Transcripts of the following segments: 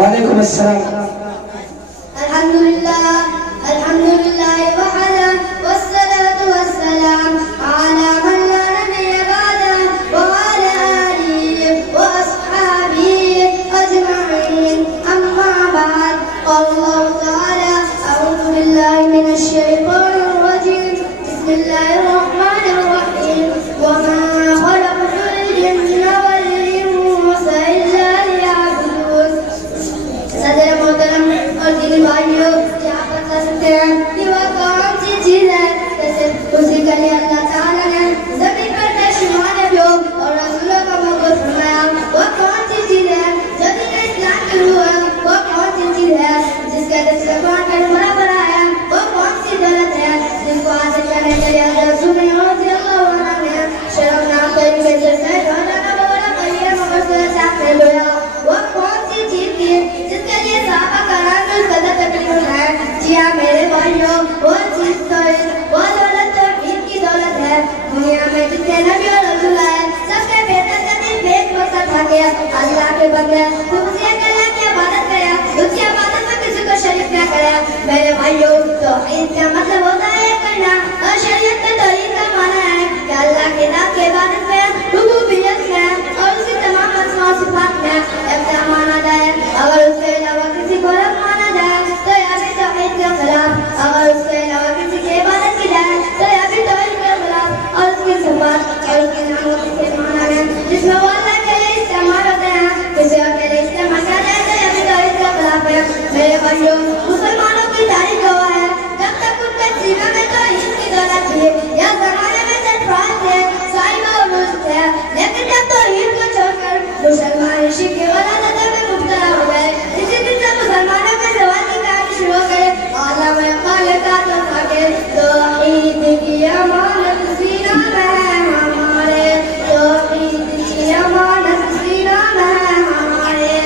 वालेकुम अस्सलाम। अल्हम्दुलिल्लाह अल्हम्दुलिल्लाह वहदा वस्सलातु वस्सलाम अला मन ला नबिय्य बअदा व अला आलिहि व अस्हाबिहि अजमईन अम्मा बाद। अल्लाहु तआला अऊज़ु बिल्लाहि मिनश शैतानिर रजीम बिस्मिल्लाहिर रहमानिर रहीम व मा खलक़तुल जिन्ना वल इंसा इल्ला लियअबुदून। सदर मोहतरम और दीनी भाइयों, क्या आप बता सकते हैं कि वह कौन सी चीज है? जैसे उसी के लिए अल्लाह ताला ने जमीन पर बेशुमार नबियों और रसूलों का मौक़ूफ़ फरमाया। वह कौन सी चीज है जो दीन इस्लाम की रूह है? वह कौन सी चीज है जिसके जिसके कुरान का बड़ा बड़ा है? वह कौन सी दौलत है जिसको हासिल करने के लिए रसूल रज़ियल्लाहु अन्हु ने शर्म नाम तरीके से जाना बोला कहिए मगर साथ लोया। वह कौन सी चीज थी जिसके लिए सहाबा कराम को कदर तकलीफ है? जी हाँ मेरे भाइयों, वो चीज तो वो दौलत तो ईद की दौलत है। दुनिया में जितने नबी और रसूल आए सबके बेहतर तरीन बेच मकसद था कि अल्लाह के बंदे तुम उसी अल्लाह की इबादत करें, उसकी इबादत में किसी को शरीक न करें। मेरे भाइयों, तो ईद का मतलब होता है करना और शरीयत में तौहीद का माना है कि अल्लाह के नाम की इबादत में, रुबूबियत में और उसकी तमाम अस्मा और सिफात में इख्तियार माना जाए। अगर उसके अलावा किसी को रब माना जाए तो यह भी तौहीद के खिलाफ, अगर उसके अलावा किसी की इबादत की जाए तो यह भी तौहीद के खिलाफ और उसकी सिफात और उसके नामों के माना है जिसमें वो अल्लाह के लिए इस्तेमाल होते हैं, किसी और के लिए इस्तेमाल किया जाए तो यह भी तौहीद के खिलाफ है। मेरे भाइयों, मुसलमानों की तारीख गवाह है जब तक उनके सीने में तौहीद की दौलत थी या जमाने में सरफराज थे, साहिब और रुश्द थे, लेकिन जब तौहीद को छोड़कर मुसलमान शिर्क की वलादत में मुब्तला हो गए, इसी दिन से मुसलमानों में सवाल की कहानी शुरू हो गई। आलम खालिकात के तौहीद की अमानत सीना में हमारे, तौहीद की अमानत सीना में हमारे,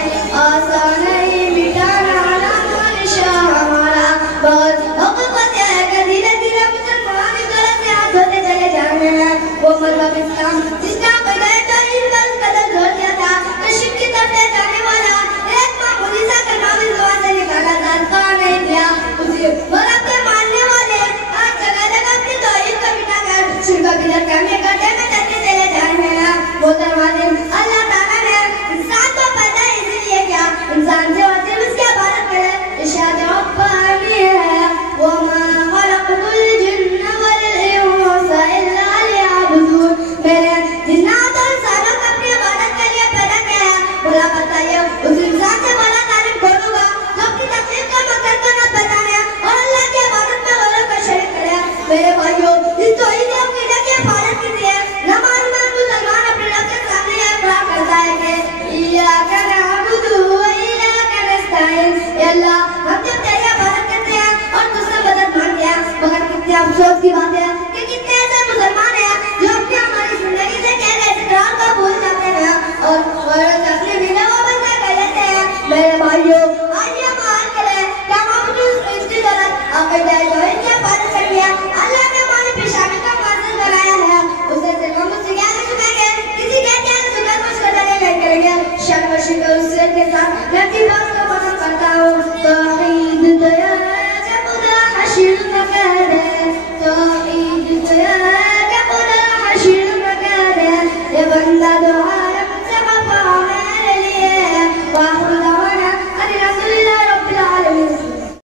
आसान नहीं मिटाना नाम निशान हमारा। बहुत हुकूमत है कि धीरे धीरे मुसलमान इस दौलत से हाथ धोते चले जा रहे हैं। वो मजहब इस्लाम जिसने बगैर तौहीद पर कदम जोड़ दिया था तो शिर्क की तरफ ले जाने वाला एक मामूली सा कलमा भी ज़ुबान से निकाला जाता नहीं दिया उसे और अपने मानने वाले आज जगह जगह अपनी तौहीद को मिटाकर शिर्क की तरफ करने का में करते चले जा रहे हैं। मोहतरम अल्लाह ताला ने इंसान को पैदा इसलिए किया इंसान से और सिर्फ उसकी इबादत करे। इरशाद रब्बानी है वो मा खलक़तुल जिन्ना वल इंसा इल्ला लियअबुदून। मैंने जिन्नात और इंसानों को अपनी इबादत के लिए पैदा किया है। भला बताइए उस इंसान से बड़ा तारीफ कौन होगा जो अपनी तकलीफ का मकसद को न पहचाने और अल्लाह की इबादत में औरों को शरीक करे। मेरे भाइयों, इस तौहीद की अक़ीदा की हिफाज़त के लिए नमाज़ में मुसलमान अपने रब के सामने यह दुआ करता है कि इय्याका नअबुदु व इय्याका नस्तईन। या अल्लाह, हम जब तेरी इबादत करते हैं और तुझसे मदद मांगते हैं, मगर कितने अफसोस की बात है कि कितने ऐसे मुसलमान हैं जो अपनी हमारी जिंदगी से किए गए इक़रार को भूल जाते हैं और तकलीफ में वो बंदा कर लेते हैं। मेरे भाइयों, आइए हम आज करें क्या हम इसकी दौलत अक़ीदा तौहीद की हिफाज़त करनी है। अल्लाह ने हमारी पेशानी का माज़ूर बनाया है, उसे सिर्फ हम उससे क्या झुकेंगे, किसी के क्या झुककर मुस्कुराने नहीं करेंगे। शर्म और शिकवा उससे के साथ मैं अपनी बात को पसंद करता हूँ। तो